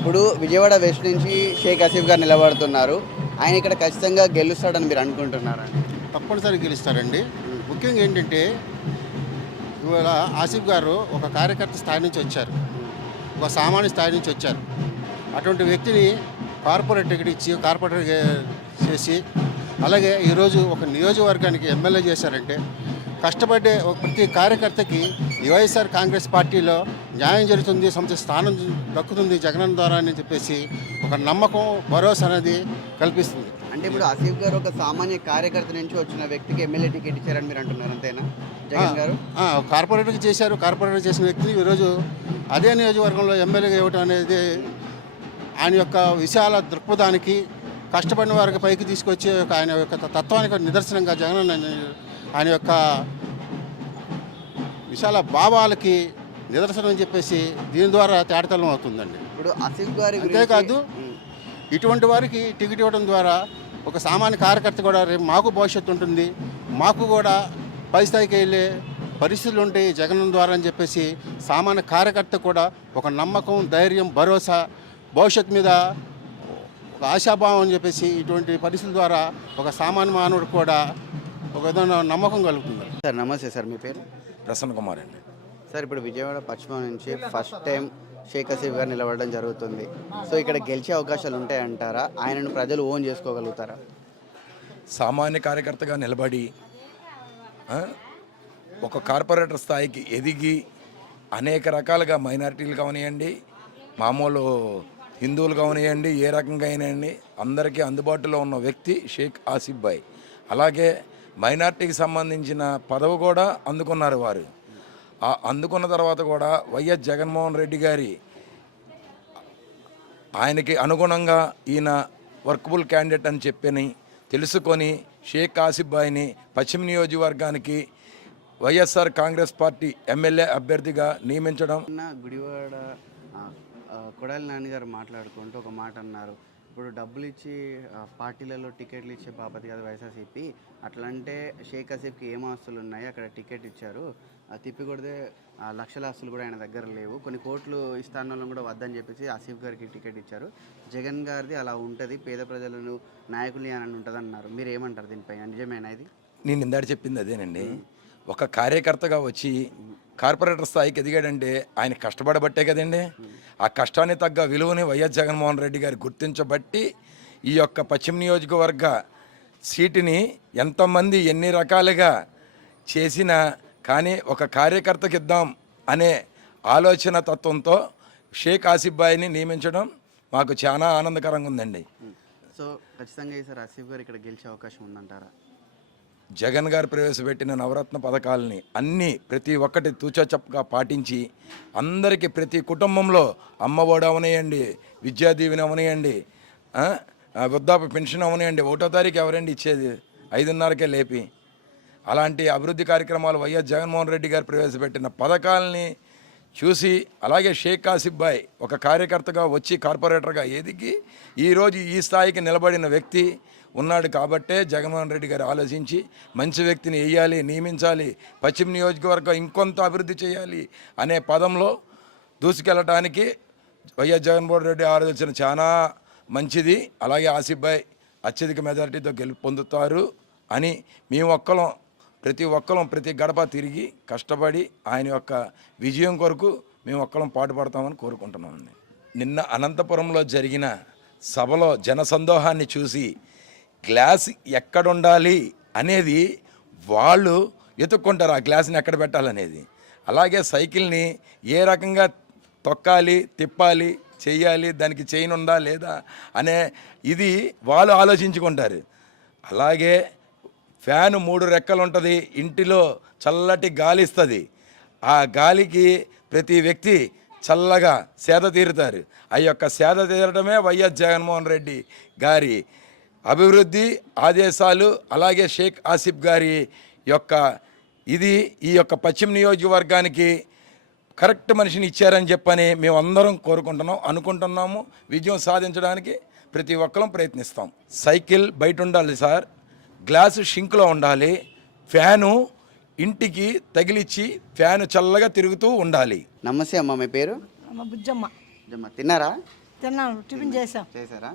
ఇప్పుడు విజయవాడ వెస్ట్ నుంచి షేక్ ఆసిఫ్ గారు నిలబడుతున్నారు. ఆయన ఇక్కడ ఖచ్చితంగా గెలుస్తాడని మీరు అనుకుంటున్నారా? తప్పనిసరి గెలుస్తారండి. ముఖ్యంగా ఏంటంటే ఇవాళ ఆసిఫ్ గారు ఒక కార్యకర్త స్థాయి నుంచి వచ్చారు. ఒక సామాన్య స్థాయి నుంచి వచ్చారు. అటువంటి వ్యక్తిని కార్పొరేట్ టికెట్ ఇచ్చి కార్పొరేటర్ చేసి అలాగే ఈరోజు ఒక నియోజకవర్గానికి ఎమ్మెల్యే చేశారంటే కష్టపడే ఒక ప్రతి కార్యకర్తకి వైఎస్ఆర్ కాంగ్రెస్ పార్టీలో న్యాయం జరుగుతుంది సంస్థ స్థానం దక్కుతుంది జగన్ ద్వారా అని చెప్పేసి ఒక నమ్మకం భరోసా అనేది కల్పిస్తుంది. అంటే ఇప్పుడు ఆసిఫ్ గారు ఒక సామాన్య కార్యకర్త నుంచి వచ్చిన వ్యక్తికి ఎమ్మెల్యే టికెట్ ఇచ్చారని మీరు అంటున్నారు అంతేనా? జగన్ గారు? ఆ, కార్పొరేటర్కి చేశారు కార్పొరేటర్ చేసిన వ్యక్తిని ఈరోజు అదే నియోజకవర్గంలో ఎమ్మెల్యేగా ఇవ్వటం అనేది ఆయన యొక్క విశాల దృక్పథానికి కష్టపడిన వారికి పైకి తీసుకొచ్చే ఒక ఆయన యొక్క తత్వానికి నిదర్శనంగా జగన్ ఆయన యొక్క విశాల భావాలకి నిదర్శనం అని చెప్పేసి దీని ద్వారా తేటతలం అవుతుందండి. ఇప్పుడు ఆసిఫ్ గారి అంతేకాదు. ఇటువంటి వారికి టికెట్ ఇవ్వడం ద్వారా ఒక సామాన్య కార్యకర్త కూడా రేపు మాకు భవిష్యత్తు ఉంటుంది. మాకు కూడా పై స్థాయికి వెళ్ళే పరిస్థితులు ఉంటాయి జగన్ ద్వారా అని చెప్పేసి సామాన్య కార్యకర్త కూడా ఒక నమ్మకం ధైర్యం భరోసా భవిష్యత్తు మీద ఒక ఆశాభావం అని చెప్పేసి ఇటువంటి పరిస్థితుల ద్వారా ఒక సామాన్య మానవుడు కూడా ఒక విధమైన నమ్మకం కలుగుతుంది. సార్ నమస్తే సార్ మీ పేరు? ప్రసన్న కుమార్ అండి. సార్ ఇప్పుడు విజయవాడ పశ్చిమ నుంచి ఫస్ట్ టైం షేక్ హసీఫ్ గారు నిలబడడం జరుగుతుంది. సో ఇక్కడ గెలిచే అవకాశాలు ఉంటాయంటారా? ఆయనను ప్రజలు ఓన్ చేసుకోగలుగుతారా? సామాన్య కార్యకర్తగా నిలబడి ఒక కార్పొరేటర్ స్థాయికి ఎదిగి అనేక రకాలుగా మైనారిటీలు కావనియండి మామూలు హిందువులు కావనియండి ఏ రకంగా అయినాయండి అందరికీ అందుబాటులో ఉన్న వ్యక్తి షేక్ ఆసిఫ్ భాయ్. అలాగే మైనార్టీకి సంబంధించిన పదవి కూడా అందుకున్నారు వారు. అందుకున్న తర్వాత కూడా వైఎస్ జగన్మోహన్ రెడ్డి గారి ఆయనకి అనుగుణంగా ఈయన వర్కబుల్ క్యాండిడేట్ అని చెప్పని తెలుసుకొని షేక్ ఆసిఫ్ బాయ్ని పశ్చిమ నియోజకవర్గానికి వైఎస్ఆర్ కాంగ్రెస్ పార్టీ ఎమ్మెల్యే అభ్యర్థిగా నియమించడం. గుడివాడ కొడాలి నాన్నగారు మాట్లాడుకుంటూ ఒక మాట అన్నారు. ఇప్పుడు డబ్బులు ఇచ్చి పార్టీలలో టికెట్లు ఇచ్చే బాపతి కాదు వైఎస్ఆర్సీపీ అట్లా అంటే షేక్ హసీఫ్కి ఏం ఆస్తులు ఉన్నాయి అక్కడ టికెట్ ఇచ్చారు తిప్పి కొడితే ఆ, లక్షల ఆస్తులు కూడా ఆయన దగ్గర లేవు. కొన్ని కోట్లు ఇస్తాను కూడా వద్దని చెప్పేసి ఆసిఫ్ గారికి టికెట్ ఇచ్చారు జగన్ గారిది అలా ఉంటుంది. పేద ప్రజలను నాయకుల్ని అని ఉంటుంది అన్నారు మీరు ఏమంటారు దీనిపై? నిజమేనా ఇది? నేను ఇందాక చెప్పింది అదేనండి. ఒక కార్యకర్తగా వచ్చి కార్పొరేటర్ స్థాయికి ఎదిగాడంటే ఆయన కష్టపడబట్టే కదండి. ఆ కష్టాన్ని తగ్గ విలువని వైఎస్ జగన్మోహన్ రెడ్డి గారు గుర్తించబట్టి ఈ యొక్క పశ్చిమ నియోజకవర్గ సీటుని ఎంతమంది ఎన్ని రకాలుగా చేసినా కానీ ఒక కార్యకర్తకి ఇద్దాం అనే ఆలోచన తత్వంతో షేక్ ఆసిఫ్ బాయ్ని నియమించడం మాకు చాలా ఆనందకరంగా ఉందండి. సో ఖచ్చితంగా ఈసారి ఆసిఫ్ గారు ఇక్కడ గెలిచే అవకాశం ఉందంటారా? జగన్ గారు ప్రవేశపెట్టిన నవరత్న పథకాలని అన్నీ ప్రతి ఒక్కటి తూచచప్పగా పాటించి అందరికీ ప్రతి కుటుంబంలో అమ్మఒడి అవనేయండి విద్యా దీవెన అవనేయండి వృద్ధాప్య పెన్షన్ అవనేయండి ఒకటో తారీఖు ఎవరండి ఇచ్చేది? ఐదున్నరకే లేపి. అలాంటి అభివృద్ధి కార్యక్రమాలు వైఎస్ జగన్మోహన్ రెడ్డి గారు ప్రవేశపెట్టిన పథకాలని చూసి అలాగే షేక్ ఆసిఫ్ బాయ్ ఒక కార్యకర్తగా వచ్చి కార్పొరేటర్గా ఎదిగి ఈరోజు ఈ స్థాయికి నిలబడిన వ్యక్తి ఉన్నాడు కాబట్టే జగన్మోహన్ రెడ్డి గారు ఆలోచించి మంచి వ్యక్తిని వేయాలి నియమించాలి పశ్చిమ నియోజకవర్గం ఇంకొంత అభివృద్ధి చేయాలి అనే పదంలో దూసుకెళ్ళటానికి వైఎస్ జగన్మోహన్ రెడ్డి ఆలోచన చాలా మంచిది. అలాగే ఆసిఫ్ భాయ్ అత్యధిక మెజారిటీతో గెలుపు పొందుతారు అని మేము ఒక్కలం ప్రతి ఒక్కరం ప్రతి గడప తిరిగి కష్టపడి ఆయన యొక్క విజయం కొరకు మేము ఒక్కరం పాటుపడతామని కోరుకుంటున్నామండి. నిన్న అనంతపురంలో జరిగిన సభలో జనసందోహాన్ని చూసి గ్లాస్ ఎక్కడుండాలి అనేది వాళ్ళు వెతుక్కుంటారు ఆ గ్లాస్ని ఎక్కడ పెట్టాలనేది. అలాగే సైకిల్ని ఏ రకంగా తొక్కాలి తిప్పాలి చేయాలి దానికి చైన్ ఉందా లేదా అనే ఇది వాళ్ళు ఆలోచించుకుంటారు. అలాగే ఫ్యాన్ మూడు రెక్కలు ఉంటుంది ఇంటిలో చల్లటి గాలి ఇస్తుంది ఆ గాలికి ప్రతి వ్యక్తి చల్లగా సేద తీరుతారు. ఆ యొక్క సేద తీరడమే వైఎస్ జగన్మోహన్ రెడ్డి గారి అభివృద్ధి ఆదేశాలు అలాగే షేక్ ఆసిఫ్ గారి యొక్క ఇది ఈ యొక్క పశ్చిమ నియోజకవర్గానికి కరెక్ట్ మనిషిని ఇచ్చారని చెప్పని మేమందరం కోరుకుంటున్నాం అనుకుంటున్నాము విజయం సాధించడానికి ప్రతి ఒక్కరం ప్రయత్నిస్తాం. సైకిల్ బయట ఉండాలి సార్ గ్లాసు షింక్లో ఉండాలి ఫ్యాను ఇంటికి తగిలిచ్చి ఫ్యాను చల్లగా తిరుగుతూ ఉండాలి. నమస్తే అమ్మ మీ పేరు? అమ్మ బుజ్జమ్మ. తిన్నారా? తిన్నాం టిఫిన్ చేసాం. చేశారా?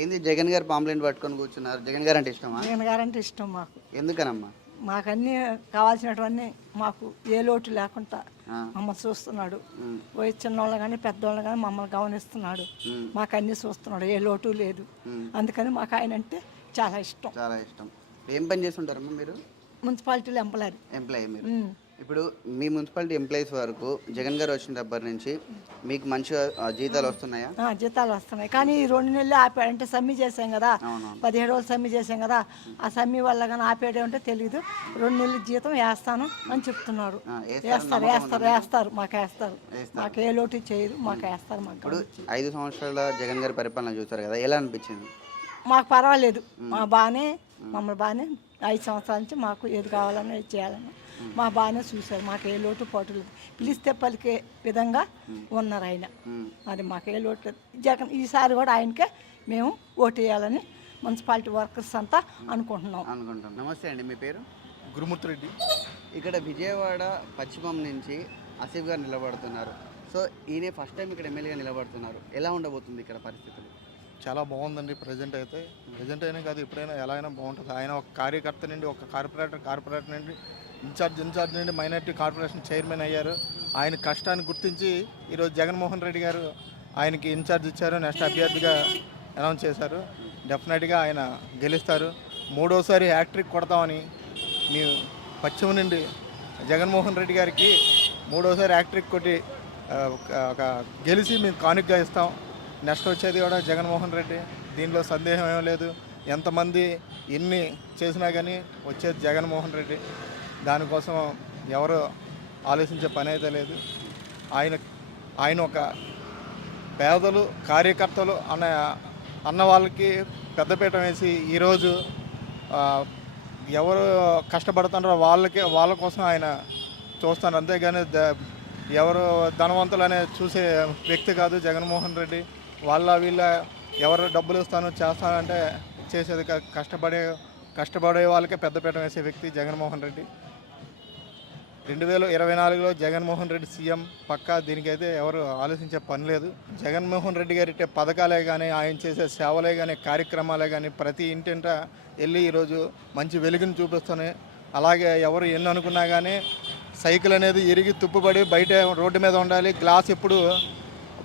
ఏంది జగన్ గారు పాంప్లెంట్ పట్టుకొని కూర్చున్నారు? జగన్ గారు అంటే ఇష్టమా? జగన్ గారంటే ఇష్టం మాకు. ఎందుకనమ్మా? మాకు అన్నీ కావాల్సినటువన్నీ మాకు ఏ లోటు లేకుండా. మమ్మల్ని చూస్తున్నాడు. వయసు చిన్నవాళ్ళు కానీ పెద్దవాళ్ళు కానీ మమ్మల్ని గమనిస్తున్నాడు. మాకు అన్నీ చూస్తున్నాడు ఏ లోటు లేదు. అందుకని మాకు ఆయన అంటే చాలా ఇష్టం. చాలా ఇష్టం. ఏం పని చేస్తుంటారమ్మా మీరు? మున్సిపాలిటీలో ఎంపలారి ఎంప్లాయీ మీరు. ఇప్పుడు మీ మున్సిపాలిటీ ఎంప్లాయీస్ వరకు జగన్ గారు వచ్చిన దగ్గర నుంచి మీకు మంచిగా ఆ, జీతాలు వస్తున్నాయా? ఆ, జీతాలు వస్తున్నాయి. కానీ ఈ రెండు నెలలు ఆపాడంటే సమ్మె చేసాం కదా. పదిహేడు రోజులు సమ్మె చేసాం కదా. ఆ సమ్మె వల్ల కానీ ఆపేడే ఉంటే తెలియదు రెండు నెలలు జీతం వేస్తాను అని చెప్తున్నారు. ఆ, వేస్తారని వేస్తారు వేస్తారు వేస్తారు. మాకు వేస్తారు. మాకు ఏ లోటు చేయరు మాకు వేస్తారు మాకు ఇప్పుడు ఐదు సంవత్సరాల జగన్ గారి పరిపాలన చూసారు కదా ఎలా అనిపించింది? మాకు పర్వాలేదు. మా బాగానే మమ్మల్ని బాగానే ఐదు సంవత్సరాల నుంచి మాకు ఏది కావాలన్నా ఏది చేయాలన్నా. మా బాగానే చూశారు. మాకు ఏ లోటు పాటు లేదు. పిలిస్తే పలికే విధంగా ఉన్నారు ఆయన. అది మాకు ఏ లోటు లేదు. జగన్ ఈసారి కూడా ఆయనకే మేము ఓటు వేయాలని మున్సిపాలిటీ వర్కర్స్ అంతా అనుకుంటున్నాం. అనుకుంటాం నమస్తే అండి మీ పేరు? గురుమూర్తి రెడ్డి. ఇక్కడ విజయవాడ పశ్చిమం నుంచి ఆసిఫ్ గారు నిలబడుతున్నారు. సో ఈయన ఫస్ట్ టైం ఇక్కడ ఎమ్మెల్యేగా నిలబడుతున్నారు. ఎలా ఉండబోతుంది ఇక్కడ పరిస్థితులు? చాలా బాగుందండి ప్రజెంట్ అయితే. ప్రజెంట్ అయినా కాదు ఎప్పుడైనా ఎలా అయినా బాగుంటుంది. ఆయన ఒక కార్యకర్త నుండి ఒక కార్పొరేటర్ కార్పొరేటర్ నుండి ఇన్ఛార్జ్ ఇన్ఛార్జ్ నుండి మైనార్టీ కార్పొరేషన్ చైర్మన్ అయ్యారు. ఆయన కష్టాన్ని గుర్తించి ఈరోజు జగన్మోహన్ రెడ్డి గారు ఆయనకి ఇన్ఛార్జ్ ఇచ్చారు. నెక్స్ట్ అభ్యర్థిగా అనౌన్స్ చేశారు. డెఫినెట్గా ఆయన గెలుస్తారు. మూడోసారి హ్యాట్రిక్ కొడతామని మేము పశ్చిమ నుండి జగన్మోహన్ రెడ్డి గారికి మూడోసారి హ్యాట్రిక్ కొట్టి ఒక- ఒక గెలిచి మేము కానుకగా ఇస్తాం. నెక్స్ట్ వచ్చేది కూడా జగన్మోహన్ రెడ్డి. దీనిలో సందేహం ఏం లేదు. ఎంతమంది ఎన్ని చేసినా కానీ వచ్చేది జగన్మోహన్ రెడ్డి. దానికోసం ఎవరు ఆలోచించే పని అయితే లేదు. ఆయన ఆయన ఒక పేదలు కార్యకర్తలు అన్న అన్న వాళ్ళకి పెద్దపీట వేసి ఈరోజు ఎవరు కష్టపడుతున్నారో వాళ్ళకి వాళ్ళ కోసం ఆయన చూస్తాను అంతేగాని ద- ఎవరు ధనవంతులు అనే చూసే వ్యక్తి కాదు జగన్మోహన్ రెడ్డి. వాళ్ళ వీళ్ళ ఎవరు డబ్బులు ఇస్తాను చేస్తానంటే చేసేది కష్టపడే కష్టపడే వాళ్ళకే పెద్దపీట వేసే వ్యక్తి జగన్మోహన్ రెడ్డి. రెండు వేల ఇరవై నాలుగులో జగన్మోహన్ రెడ్డి సీఎం పక్కా దీనికైతే ఎవరు ఆలోచించే పని లేదు. జగన్మోహన్ రెడ్డి గారి ఇట్టే పథకాలే కానీ ఆయన చేసే సేవలే కానీ కార్యక్రమాలే కానీ ప్రతి ఇంటింట వెళ్ళి ఈరోజు మంచి వెలుగుని చూపిస్తున్నాయి అలాగే ఎవరు ఎన్ని అనుకున్నా కానీ సైకిల్ అనేది ఇరిగి తుప్పుపడి బయట రోడ్డు మీద ఉండాలి గ్లాస్ ఎప్పుడు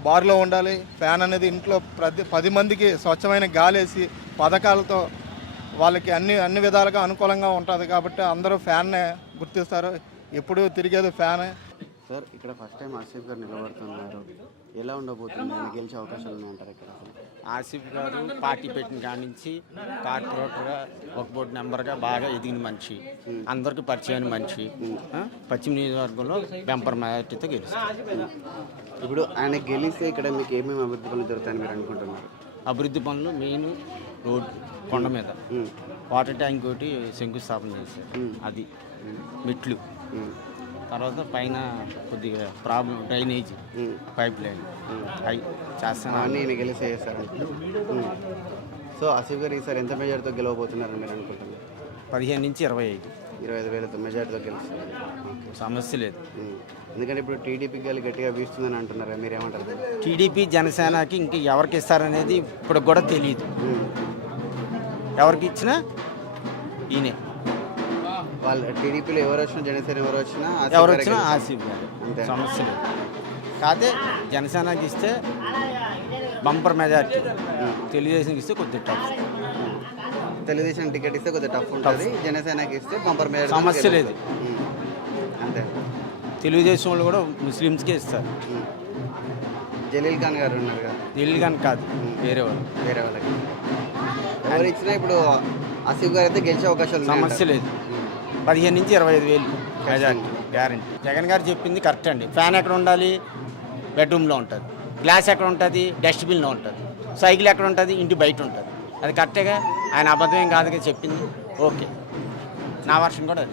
బార్లో ఉండాలి ఫ్యాన్ అనేది ఇంట్లో ప్రతి పది మందికి స్వచ్ఛమైన గాలేసి పథకాలతో వాళ్ళకి అన్ని అన్ని విధాలుగా అనుకూలంగా ఉంటుంది కాబట్టి అందరూ ఫ్యాన్నే గుర్తిస్తారు. ఎప్పుడు తిరిగేది ఫ్యానే. సార్ ఇక్కడ ఫస్ట్ టైం ఆసిఫ్ గారు నిలబడుతున్నారు. ఎలా ఉండబోతుంది? ఆయన గెలిచే అవకాశాలు ఉన్నాయంటారు ఇక్కడ? ఆసిఫ్ గారు పార్టీ పెట్టిన కాడి నుంచి కార్పొరేటర్గా ఒక బోర్డు మెంబర్గా బాగా ఎదిగిన మనిషి అందరికీ పరిచయం మనిషి ఆ, పశ్చిమ నియోజకవర్గంలో బెంపర్ మెజార్టీతో గెలుస్తారు. ఇప్పుడు ఆయన గెలిస్తే ఇక్కడ మీకు ఏమేమి అభివృద్ధి పనులు దొరుకుతాయని మీరు అనుకుంటున్నారు? అభివృద్ధి పనులు మెయిన్ రోడ్ కొండ మీద. వాటర్ ట్యాంక్ ఒకటి శంకుస్థాపన చేశారు. అది. మెట్లు. తర్వాత పైన కొద్దిగా ప్రాబ్లం డ్రైనేజ్. Pipe line. అవి చేస్తాను చేస్తారంట ఉమ్. సో ఆసిఫ్ గారు ఈసారి ఎంత మెజార్టీతో గెలవబోతున్నారని మీరు అనుకుంటున్నారు? పదిహేను నుంచి ఇరవై ఐదు. ఇరవై ఐదు వేలతో మెజార్టీతో గెలుస్తారు ఓకే. సమస్య లేదు. ఎందుకంటే ఇప్పుడు టీడీపీ గాలి గట్టిగా వీస్తుందని అంటున్నారు కదా, మీరు ఏమంటారు దాన్ని? టీడీపీ జనసేనకి ఇంక ఎవరికి ఇస్తారనేది ఇప్పుడు కూడా తెలియదు. ఎవరికి ఇచ్చినా ఈయనే. వాళ్ళు టీడీపీలో ఎవరు వచ్చినా జనసేన ఎవరు వచ్చినా ఆసిఫ్ ఎవరు గారే వచ్చినా గెలుస్తారు. ఆసిఫ్ గారు అంతే. సమస్య లేదు. కాకపోతే జనసేనకి ఇస్తే బంపర్ మెజార్టీ. తెలుగుదేశంకి ఇస్తే కొద్దిగా టఫ్ తెలుగుదేశం టికెట్ ఇస్తే కొద్దిగా టఫ్ ఉంటుంది. జనసేనకి ఇస్తే పంపర్ మెజార్టీ సమస్య లేదు. అంతే. తెలుగుదేశం వాళ్ళు కూడా ముస్లిమ్స్కే ఇస్తారు. ఉమ్. జలీల్ ఖాన్ గారు ఉన్నారు కదా. ఢిల్లీ కానీ కాదు వేరే వాళ్ళు. వేరే వాళ్ళకి. ఎవరు ఇచ్చినా ఇప్పుడు ఆసిఫ్ గారు అయితే గెలిచే అవకాశాలు. సమస్య లేదు. పదిహేను నుంచి ఇరవై ఐదు వేలు మెజార్టీ గ్యారంటీ. జగన్ గారు చెప్పింది కరెక్ట్ అండి. ఫ్యాన్ ఎక్కడ ఉండాలి? బెడ్రూమ్లో ఉంటుంది. గ్లాస్ ఎక్కడ ఉంటుంది? డస్ట్బిన్లో ఉంటుంది. సైకిల్ ఎక్కడ ఉంటుంది? ఇంటి బయట ఉంటుంది. అది కరెక్టేగా ఆయన అబద్ధం ఏం కాదుగా చెప్పింది. ఓకే. నా వర్షం కూడా అది.